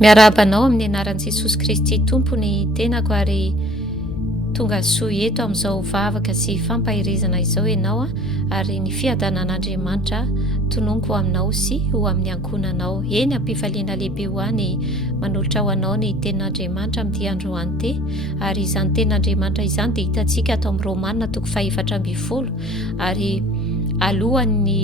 Miarabanao amin'ny anaran'i Jesosy Kristy tompony tenako ary tonga soa eto amin'izao vavaka sy fampahirizana izao ianao ary ny fiadanan'Andriamanitra tononoko aminao sy ho amin'ny ankonanao. Eny ampifaliana lehibe ho any manolotra ho anao ny tenin'Andriamanitra amin'ity andro ante ary izany tenin'Andriamanitra izany dia hitantsika atao amin'ny Romanina 4:20 ary alohan'ny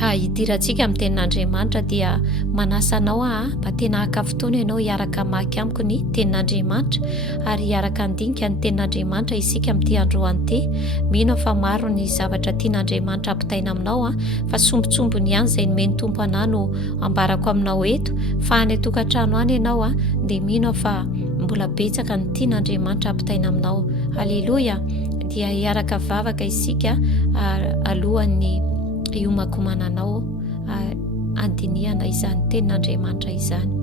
hidirantsika amin'ny tenin'Andriamanitra dia manasa anao mba tena haka fotoana ianao hiaraka maky amiko ny tenin'Andriamanitra ary hiaraka andinika ny tenin'Andriamanitra isika amin'ity andro ante. Mino fa maro ny zavatra tian'Andriamanitra ampitaina aminao fa sombitsombony ihany izay nomeny tompo anahy no ambarako aminao eto, fa any tokantrano any ianao dia mino fa mbola betsaka ny tian'Andriamanitra ampitaina aminao. Haleloia. Dia hiaraka vavaka isika alohan'ny iomakomananao andiniana izany tenin'Andriamanitra izany.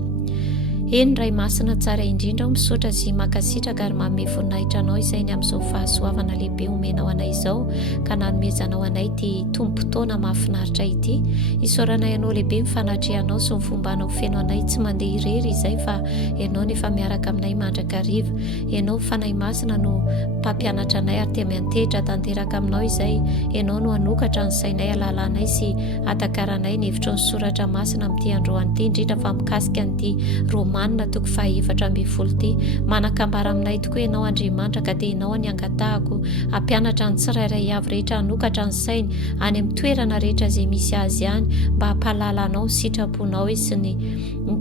Eny ray masina tsara indrindra misaotra sy makasitraka ary manome voninahitra anao izay ny amin'izao fahasoavana lehibe omenao anay izao ka nanomezanao anay ty tombom-potoana mahafinaritra ity. Isaoranay ianao lehibe mifanatrehanao sy mifombanao feno anay tsy mandeha irery izay fa ianao nefa miaraka aminay mandrakariva. Ianao fanay masina no mpampianatra anay ary tia miantehitra tanteraka aminao izay. Ianao no hanokatra ny sainay, alalanay sy atakaranay ny hevitro ny soratra masina amin'ity androany ity, indrindra fa mikasika an'ity Romanina 4:20 ty. Manakambara aminay tokoa ianao Andriamanitra ka dia ianao ny angatahako hampianatra ny tsirairay avy rehetra, hanokatra ny sainy any amin'ny toerana rehetra izay misy azy ihany mba hampalala anao, sitraponao sy ny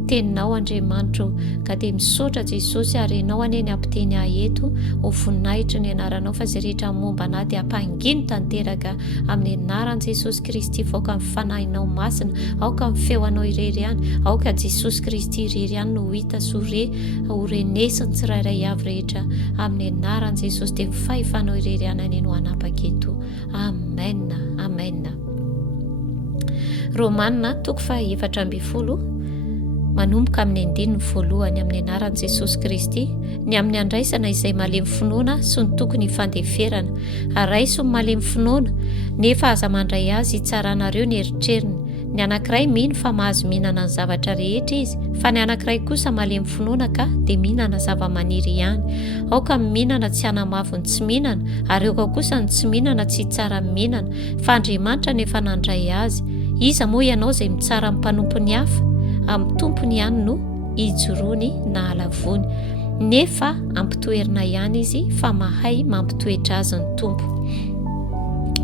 teninao Andriamanitra. Ka dia misaotra Jesosy ary ianao aneny ampiteny ahy eto ho voninahitra ny anaranao fa izay rehetra momba anahy dia hampangino tanteraka amin'ny anaran'i Jesosy Kristy. Vaoka amin'ny fanahinao masina, aoka amin'ny feoanao irery ihany, aoka Jesosy Kristy irery ihany no hita sy horenesiny tsirairay avy rehetra amin'ny anaran'i Jesosy. Dia mifahifanao irery ihany any no hanapaka-keto. Amen, amen. Romanina 4:20 manomboka amin'ny 9 amin'ny anaran'i Jesosy Kristy. Ny amin'ny andraisana izay malemy finoana sy ny tokony fandeferana, araiso ny malemy finoana nefa aza mandray azy hitsaranareo ny eritreriny. Ny anankiray mino fa mahazo mihinana ny zavatra rehetra izy, fa ny anankiray kosa malemy finoana ka dia mihinana zava-maniry ihany. Aoka mihinana tsy hanamavony tsy mihinana, ary aoka kosa ny tsy mihinana tsy tsara mihinana, fa Andriamanitra nefa nandray azy. Iza moa ianao izay mitsara amin'ny mpanompony hafa? Amin'ny tompony ihany no ijoroany na halavony, nefa ampitoerina ihany izy fa mahay mampitoetra azy ny tompo.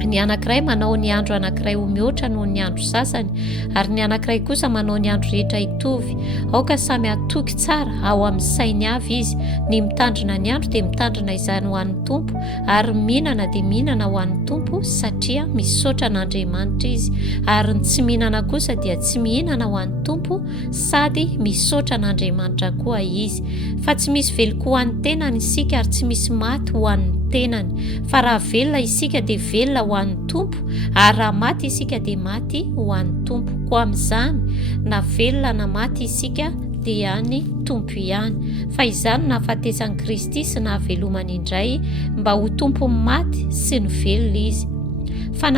Ny anankiray manao ny andro anankiray ho mihoatra noho ny andro sasany, ary ny anankiray kosa manao ny andro rehetra hitovy. Aoka samy atoky tsara ao amin'ny sainy avy izy. Ny mitandrina ny andro dia mitandrina izany ho an'ny tompo, ary mihinana dia mihinana ho an'ny tompo satria misaotra an'Andriamanitra izy. Ary ny tsy mihinana kosa dia tsy mihinana ho an'ny tompo sady misaotra an'Andriamanitra koa izy. Fa tsy misy veloko ho an'ny tenany isika ary tsy misy maty ho an'ny tenany. Fa raha velona isika dia velona ho an'ny tompo, ary raha maty isika dia maty ho an'ny tompo. Koa amin'izany na velona na maty isika dia any tompo ihany. Fa izany nahafatesan'i Kristy sy nahavelomany indray mba ho tompo maty sy ny velona izy. Fa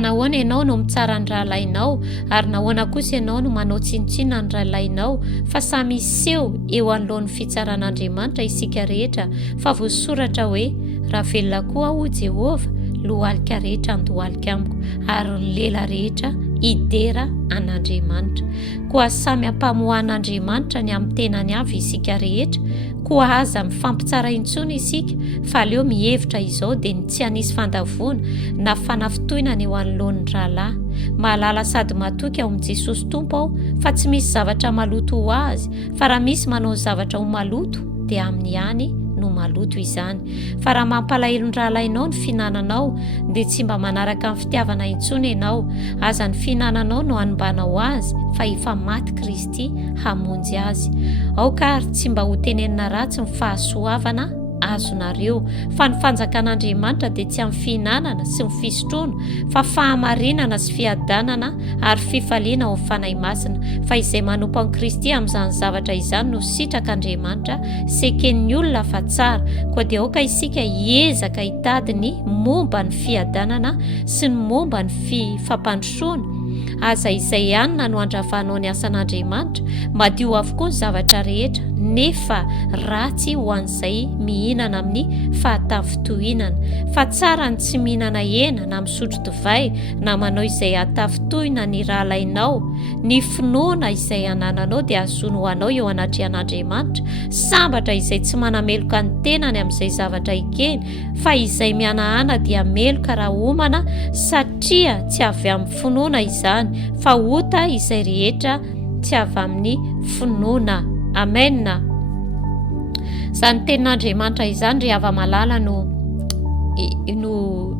nahoana ianao no mitsara ny rahalainao, ary nahoana kosa ianao no manao tsinotsinona ny rahalainao? Fa samy iseho eo anoloan'ny fitsaran'Andriamanitra isika rehetra, fa voasoratra hoe raha velona koa aho Jehova, lohalika rehetra andohalika amiko, ary ny lela rehetra idera an'Andriamanitra. Koa samy ampamohan'Andriamanitra ny amin'ny tenany avy isika rehetra, koa aza mifampitsara intsony isika, fa aleo mihevitra izao dia ny tsy hanisy fandavona na fanafitoina eo anoloan'ny rahalahy. Mahalala sady matoky ao amin'i Jesosy Tompo aho, fa tsy misy zavatra maloto ho azy, fa raha misy manao zavatra ho maloto dia amin'ny ihany no maloto izany. Fa raha mampalahelo ny rahalainao ny fihinananao dia tsy mba manaraka amin'ny fitiavana intsony ianao. Aza ny fihinananao no hanimbanao azy, fa efa maty Kristy hamonjy azy. Aoka ary tsy mba ho tenenina ratsy ny fahasoavana azonareo, fa ny fanjakan'Andriamanitra dia tsy amin'ny fihinanana sy ny fisotroana, fa fahamarinana sy fiadanana ary fifaliana ao amin'ny fanahy masina. Fa izay manompo an'i Kristy amin'izany zavatra izany no sitrak'Andriamanitra seken'ny olona fa tsara. Koa dia aoka isika hiezaka hitady ny momba ny fiadanana sy ny momba ny fifampandrosoana aza izay ihany no andravanao ny asan'Andriamanitra, madio avokoa ny zavatra rehetra, nefa ratsy ho an'izay mihinana amin'ny fahatafistohinana. Fa tsara ny tsy mihinana hena na misotro divay na manao izay hatafistohina ny raha ilainao. Ny finoana izay anananao dia azono ho anao eo anatrehan'Andriamanitra, sambatra izay tsy manameloka ny tenany amin'izay zavatra ikeny, fa izay mihanahana dia meloka raha homana, satria tsy avy amin'ny finoana izany, fa ota izay rehetra tsy avy amin'ny finoana. Amen. Izany tenin'Andriamanitra izany ry hava-malala no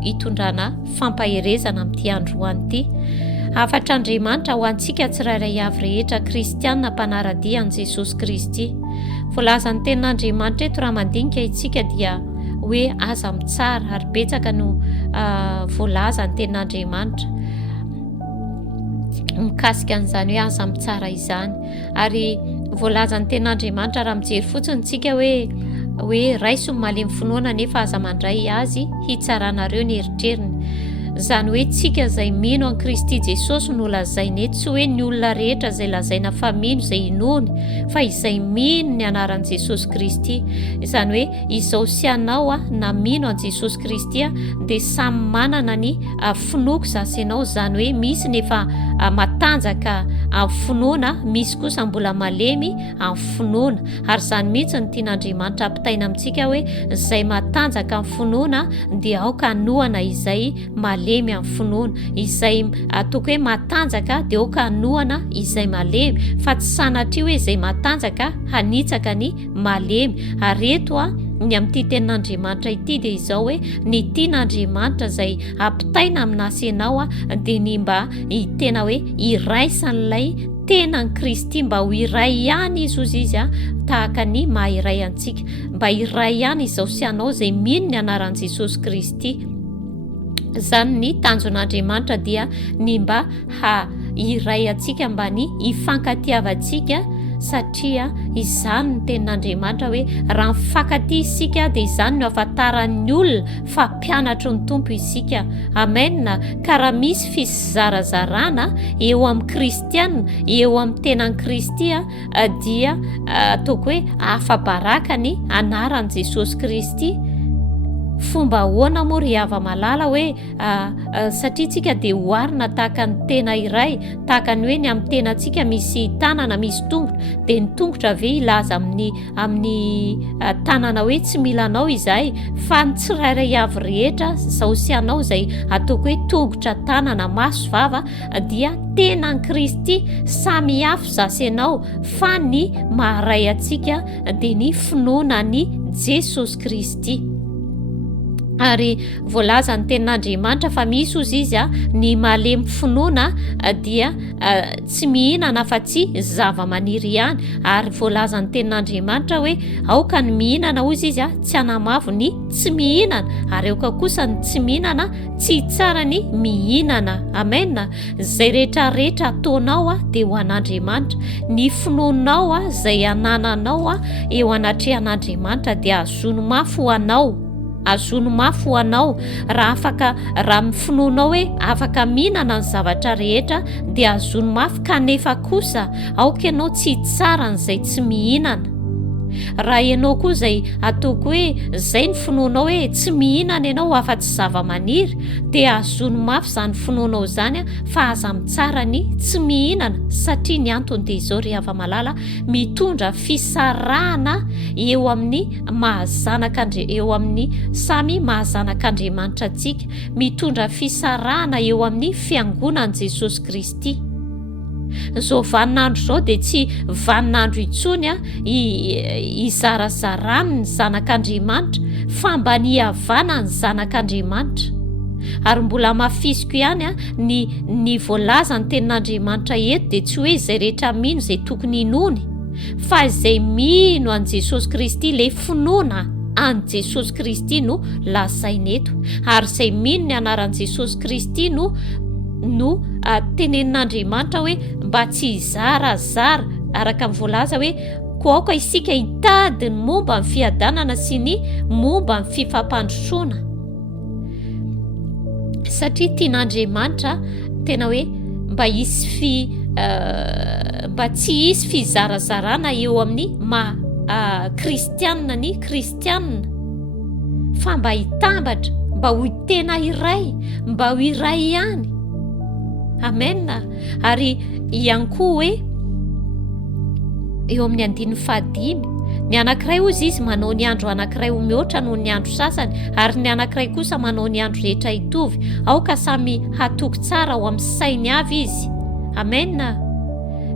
hitondrana fampaherezana amin'ity andro an'ity. Afatra Andriamanitra ho antsika tsirairay avy rehetra kristianina mpanaradia an' Jesosy Kristy. Voalazan'ny tenin'Andriamanitra eto raha mandinika itsika dia hoe aza mitsara, ary betsaka no voalazan'ny tenin'Andriamanitra mikasika an'izany hoe aza mitsara izany. Ary voalazan'ny tenin'Andriamanitra raha mijery fotsiny tsika hoe raiso ny malemy finoana nefa aza mandray azy hitsarana ny eritreriny. Izany hoe tsika izay mino an Kristy Jesosy no lazainy eto, tsy hoe ny olona rehetra izay lazaina fa mino izay inony, fa izay mino ny anaran'i Jesosy Kristy. Izany hoe izao sy anao na mino an Jesosy Kristy dia samy manana ny finoko zasy ianao. Izany hoe misy nefa matanjaka amin'ny finoana, misy kosa mbola malemy amin'ny finoana. Ary izany mihitsy ny tian'Andriamanitra ampitaina amintsika hoe izay matanjaka amin'ny finoana dia aoka anohana izay malemy amin'ny finoana, izay atoko hoe matanjaka dia aoka anohana izay malemy, fa tsy sanatria hoe izay matanjaka hanitsaka ny malemy. Ary eto ny amin'ity tenin'Andriamanitra ity dia izao hoe ny tian'Andriamanitra izay ampitaina amin'asy ianao dia ny mba tena hoe iraisan'ilay tenan'i Kristy, mba ho iray ihany izy ozy izy tahaka ny maha-iray antsika, mba iray ihany izao sy anao izay mino ny anaran'i Jesosy Kristy. Izany ny tanjon'Andriamanitra dia ny mba iray antsika, mba ny ifankatiavantsika, satria izany ny tenin'Andriamanitra hoe raha mifankatia isika dia izany no ahafantaran'ny olona fa mpianatro ny Tompo isika. Amen. Ka raha misy fizarazarana eo amin'ny kristianina, eo amin'ny tenan'i Kristy dia ataoko hoe afa-baraka ny anaran'i Jesosy Kristy. Fomba ahoana moa ry hava-malala hoe satria tsika dia hoarina tahaka ny tena iray, tahaka ny hoe ny amin'ny tenantsika misy tanana, misy tongotra, dia ny tongotra ve ilaza amin'ny tanana hoe tsy milanao izay, fa ny tsirairay avy rehetra izao sy anao izay ataoko hoe tongotra, tanana, maso, vava dia tenan'i Kristy. Samy hafa zasy ianao, fa ny maharay antsika dia ny finoanan'i Jesosy Kristy. Ary voalaza ny tenin'Andriamanitra fa misy ozy izy ny malemy finoana dia tsy mihinana fa tsy zava-maniry ihany. Ary voalaza ny tenin'Andriamanitra hoe aoka ny mihinana ozy izy tsy hanamavo ny tsy mihinana, ary aoka kosa ny tsy mihinana tsy tsara ny mihinana. Amen. Izay rehetrarehetra ataonao dia ho an'Andriamanitra. Ny finoanao izay anananao eo anatrehan'Andriamanitra dia azono mafy ho anao, azono mafy ho anao. Raha mifinoanao hoe afaka mihinana ny zavatra rehetra dia azono mafy, kanefa kosa aoka ianao tsy tsara n'izay tsy mihinana. Raha ianao koa izay ataoko hoe izay ny finoanao hoe tsy mihinana ianao afa-tsy zava-maniry, dia azono mafy izany finoanao izany fa aza mitsara ny tsy mihinana. Satria ny antony dia izao ry hava-malala, mitondra fisarahana eo amin'ny eo amin'ny samy mahazanak'Andriamanitra antsika, mitondra fisarahana eo amin'ny fiangonan'i Jesosy Kristy. Izao vaninandro izao dia tsy vaninandro intsony izarazarany ny zanak'Andriamanitra, fa mba ny havanany zanak'Andriamanitra. Ary mbola mafisiko ihany ny voalazany tenin'Andriamanitra eto dia tsy hoe izay rehetra mino izay tokony inony, fa izay mino an Jesosy Kristy, le finoana an Jesosy Kristy no lazainy eto. Ary izay mino ny anaran'i Jesosy Kristy no tenenin'Andriamanitra hoe mba tsy hizarazara, araka ny voalaza hoe koaoka isika hitady ny momba ny fiadanana sy ny momba ny fifampandrosoana. Satria tian'Andriamanitra tena hoe mba tsy hisy fizarazarana eo amin'ny kristianina ny kristianina, fa mba hitambatra, mba ho tena iray, mba ho iray ihany. Amena. Ary ihany koa hoe eo amin'ny 5 ny anankiray ozy izy manao ny andro anankiray ho mihoatra noho ny andro sasany, ary ny anankiray kosa manao ny andro rehetra hitovy, aoka samy hatoky tsara ao amin'ny sainy avy izy. Amena.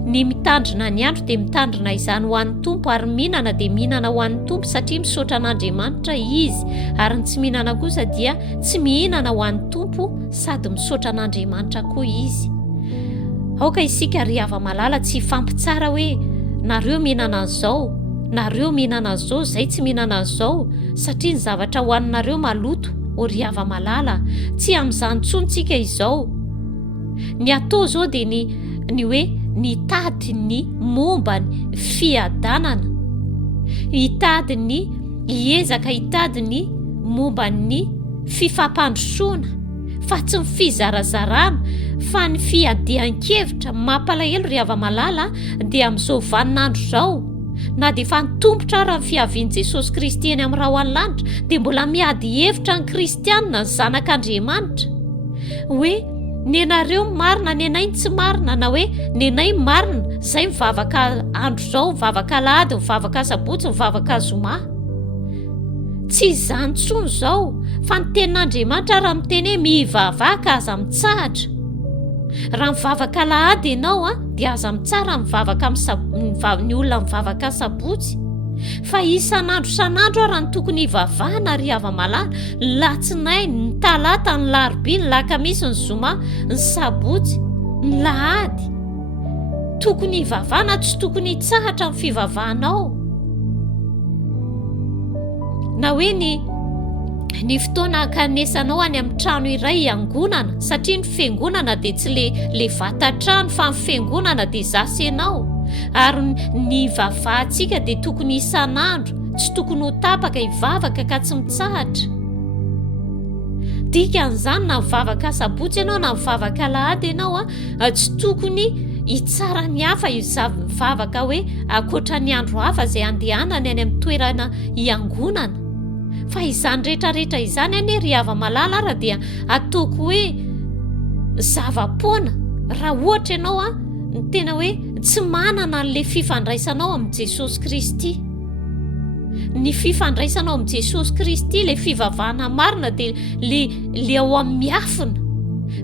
Ny mitandrina ny andro dia mitandrina izany ho an'ny tompo, ary mihinana dia mihinana ho an'ny tompo satria misaotra an'Andriamanitra izy, ary ny tsy mihinana kosa dia tsy mihinana ho an'ny tompo sady misaotra an'Andriamanitra koa izy. Aoka isika ry hava-malala tsy hifampitsara hoe nareo mihinana an'izao, nareo mihinana an'izao, zay tsy mihinana an'izao, satria ny zavatra hoaninareo maloto. O ry hava-malala, tsy amin'izany intsony tsika izao. Ny atao zao dia ny hoe nitady ny momba ny fiadanana, hitady ny hiezaka hitady ny momba ny fifampandrosoana, fa tsy ny fizarazarana, fa ny fiadihan-kevitra. Mampalahelo ry hava-malala dia amin'izao vaninandro zao, na dia efa nitombotra raha ny fiavian'i Jesosy Kristy eny amin'ny rahoany lanitra, dia mbola miady hevitra ny kristianina, ny zanak'Andriamanitra, hoe ny anareo marina, ny anay tsy marina, na hoe ny anay marina, zay mivavaka andro zao, mivavaka alahady, mivavaka sabotsy, mivavaka zoma. Tsy izany intsony zao, fa ny tenin'Andriamanitra raha miteny hoe mivavaka aza mitsahatra. Raha mivavaka alahady ianao dia aza mitsara mivavaka ny olona mivavaka sabotsy. Fa isan'andro isan'andro raha ny tokony hivavahana ry hava-malala, latsinainy, ny talata, ny larobia, ny lakamisy, ny zoma, ny sabotsy, ny lahady. Tokony hivavahana, tsy tokony hitsahatra ny fivavahanao. Na hoe ny fotoana akanesanao any amin'ny trano iray hiangonana, satria ny fiangonana dia tsy le vata-trano, fa ny fiangonana dia zasy ianao. Ary ny vavahantsika dia tokony isan'andro, tsy tokony ho tapaka hivavaka ka tsy mitsahatra. Dikan'izany, na mivavaka sabotsy ianao na mivavaka alahady ianao tsy tokony hitsara ny hafa mivavaka hoe akoatra ny andro hafa zay andehanany any amin'ny toerana hiangonana. Fa izany rehetrarehetra izany anie ry hava-malala raha dia ataoko hoe zava-poana, raha ohatra ianao ny tena hoe tsy manana an'le fifandraisanao amin'ny Jesosy Kristy. Ny fifandraisanao amin'ny Jesosy Kristy, le fivavahana marina dia le ao amin'ny afina,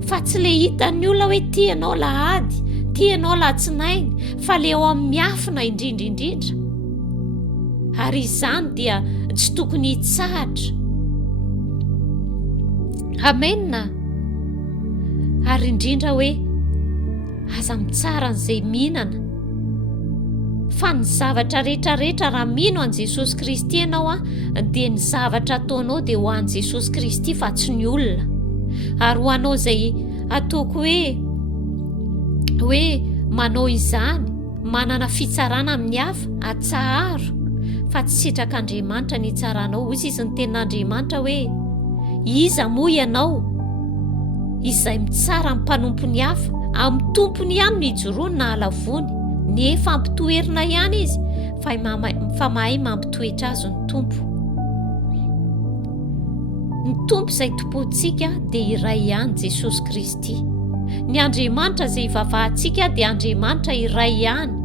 fa tsy le hitan'ny olona hoe tianao lahady, tianao latsinainy, fa le ao amin'ny afina indrindraindrindra. Ary izany dia tsy tokony hitsahatra. Amena. Ary indrindra hoe aza mitsara n'izay mihinana, fa ny zavatra rehetrarehetra raha mino an' Jesosy Kristy ianao dia ny zavatra ataonao dia ho an' Jesosy Kristy fa tsy ny olona. Ary ho anao izay ataoko hoe manao izany, manana fitsarana amin'ny hafa, atsaharo, fa tsy sitrak'Andriamanitra ny hitsaranao. Hoy izy ny tenin'Andriamanitra hoe iza moa ianao izay mitsara ny mpanompo ny hafa, amin'ny tompony ihany no hijoroany na halavony, nefa ampitoerina ihany izy, fa mahay mampitoetra azy ny tompo. Ny tompo izay tompontsika dia iray ihany, Jesosy Kristy. Ny Andriamanitra izay hivavahantsika dia Andriamanitra iray ihany,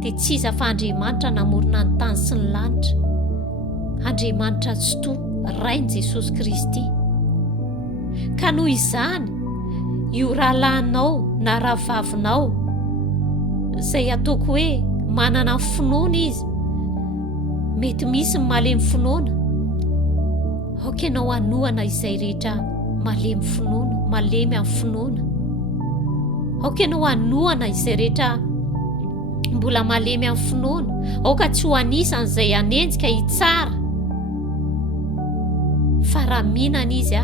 dia tsy iza fa Andriamanitra namorona ny tany sy ny lanitra. Andriamanitra tsy toa, rainy Jesosy Kristy. Ka noho izany, io rahalahinao na rahavavinao izay ataoko hoe manana finoana izy, mety misy ny malemy finoana, aoka ianao anohana izay rehetra malemy finoana, malemy amin'ny finoana. Aoka ianao anohana izay rehetra mbola malemy amin'ny finoana, aoka tsy ho anisan'izay anenjika hitsara, fa raha mihinana izy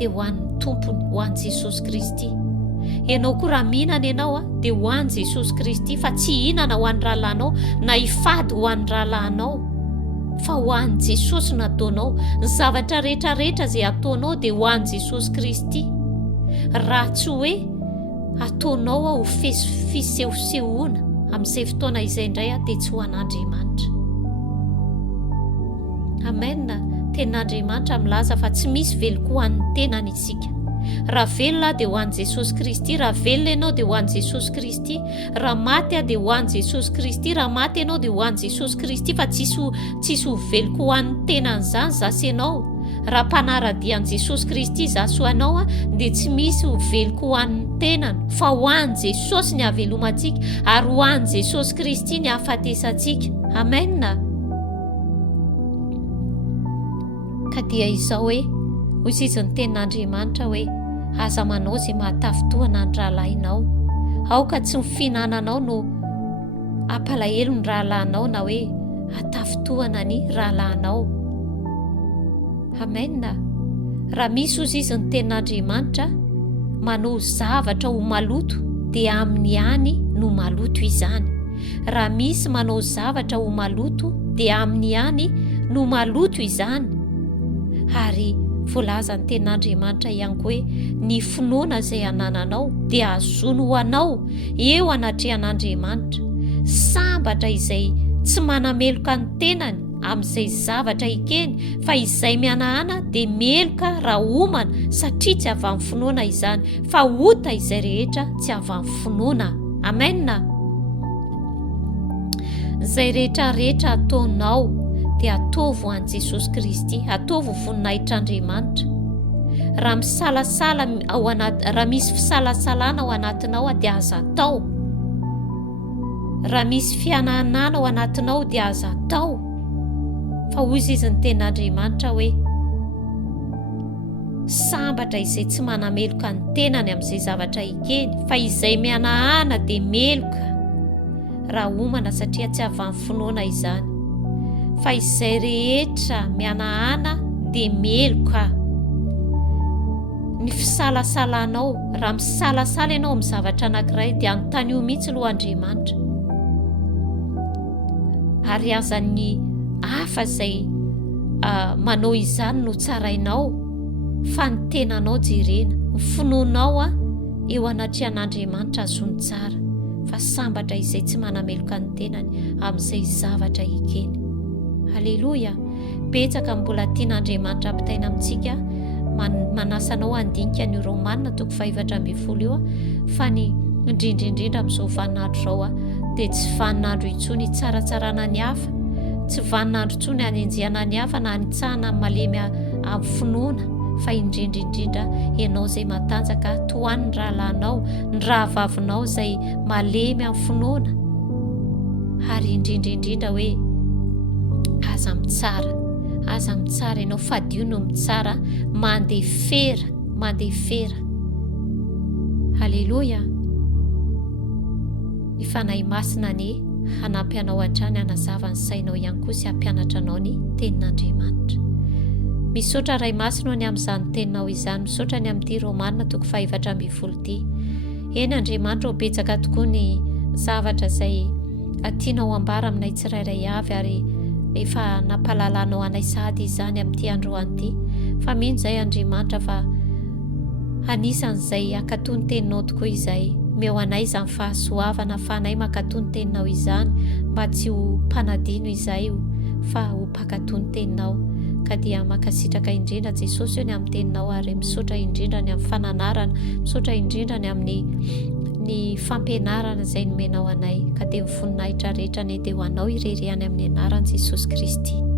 dia ho an'ny tompony, ho an'i Jesosy Kristy. Ianao koa raha mihinana ianao dia ho an'i Jesosy Kristy, fa tsy hihinana ho an'ny rahalahinao na hifady ho an'ny rahalahinao, fa ho an'i Jesosy nataonao. Ny zavatra rehetrarehetra izay ataonao dia ho an'i Jesosy Kristy. Raha tsy hoe ataonao ao fisehosehoana amin'izay fotoana izay indray dia tsy ho an'Andriamanitra. Amen. Ten'Andriamanitra milaza fa tsy misy veloko ho an'ny tenany isika. Raha velona dia ho an'i Jesosy Kristy, raha velona ianao dia ho an'i Jesosy Kristy, raha maty dia ho an'i Jesosy Kristy, raha maty ianao dia ho an'i Jesosy Kristy, fa tsisy ho veloko ho an'ny tenany izany zasy ianao. Raha mpanaradian'i Jesosy Kristy zasy ho anao dia tsy misy ho veloko ho an'ny tenany, fa ho an'i Jesosy ny havelomantsika ary ho an'i Jesosy Kristy ny hahafatesantsika. Amen. Ka dia izao hoe hoy izin'ny tenin'Andriamanitra hoe aza manao izay mahatafitohana ny rahalahinao. Aoka tsy mifinananao no ampalahelo ny rahalahinao na hoe atafitohana ny rahalahinao. Amen. Raha misy ozy izy ny tenin'Andriamanitra manao zavatra ho maloto dia amin'ny hany no maloto izany. Raha misy manao zavatra ho maloto dia amin'ny hany no maloto izany. Ary voalaza ny tenin'Andriamanitra ihany koa hoe ny finoana izay anananao dia azono ho anao eo anatrehan'Andriamanitra. Sambatra izay tsy manameloka ny tenany amin'izay zavatra ikeny, fa izay mianahana dia meloka raha omana satria tsy avy amin'ny finoana izany, fa ota izay rehetra tsy avy amin'ny finoana. Amen. Izay rehetrarehetra ataonao dia ataovy ho an'i Jesosy Kristy, ataovy voninahitr'Andriamanitra. Raha misy fisalasalana ao anatinao dia aza atao. Raha misy fiananana ao anatinao dia aza atao. Fa hoy izy ny tenin'Andriamanitra hoe sambatra izay tsy manameloka ny tenany amin'izay zavatra ikeny, fa izay mianahana dia meloka raha omana satria tsy avy amin'ny finoana izany. Fa izay rehetra mianahana dia meloka. Ny fisalasalanao, raha misalasala ianao amin'ny zavatra anankiray dia anontany mihitsy aloha Andriamanitra. Ary aza ny hafa izay manao izany no tsarainao, fa ny tenanao jerena. Ny finoanao eo anatrehan'Andriamanitra azony tsara, fa sambatra izay tsy manameloka ny tenany amin'izay zavatra ikeny. Halleloja. Betsaka mbola tian'Andriamanitra ampitaina amintsika manasanao handinika ny Romanina 5:20 io, fa ny indrindraindrindra amin'izao vaninandro izao dia tsy vaninandro intsony tsaratsarana ny hafa, tsy vaninandro intsony hanenjehana ny hafa na hanitsahana malemy amin'ny finoana, fa indrindraindrindra ianao izay matanjaka tohany ny rahalahinao, ny rahavavinao izay malemy amin'ny finoana, ary indrindraindrindra hoe aza mitsara ianao, fadio no mitsara, mandeha fera. Halleloja. Ny fanahy masina ny hanampy anao hatrany hanazava ny sainao ihany koa sy hampianatra anao ny tenin'Andriamanitra. Misaotra ray masina ny amin'izany teninao izany, misaotra ny amin'ity Romanina 5:20 ity. Eny Andriamanitra, ho betsaka tokoa ny zavatra izay tianao ambara aminay tsirairay avy, ary efa nampahalalanao anay sady izany amin'ity androany ity. Fa mino izay Andriamanitra fa anisan'izay ankatoy ny teninao tokoa izay. Meo anay izany fahasoavana fa anay mankatoy ny teninao izany, mba tsy ho mpanadino izay fa ho mpankatoy ny teninao. Ka dia mankasitraka indrindra Jesosy eo ny amin'ny teninao, ary misaotra indrindra ny amin'ny fananarana, misaotra indrindra ny amin'ny fampianarana izay nomenao anay. Ka dia ny voninahitra rehetra ny dia ho anao ireriany amin'ny anaran'i Jesosy Kristy.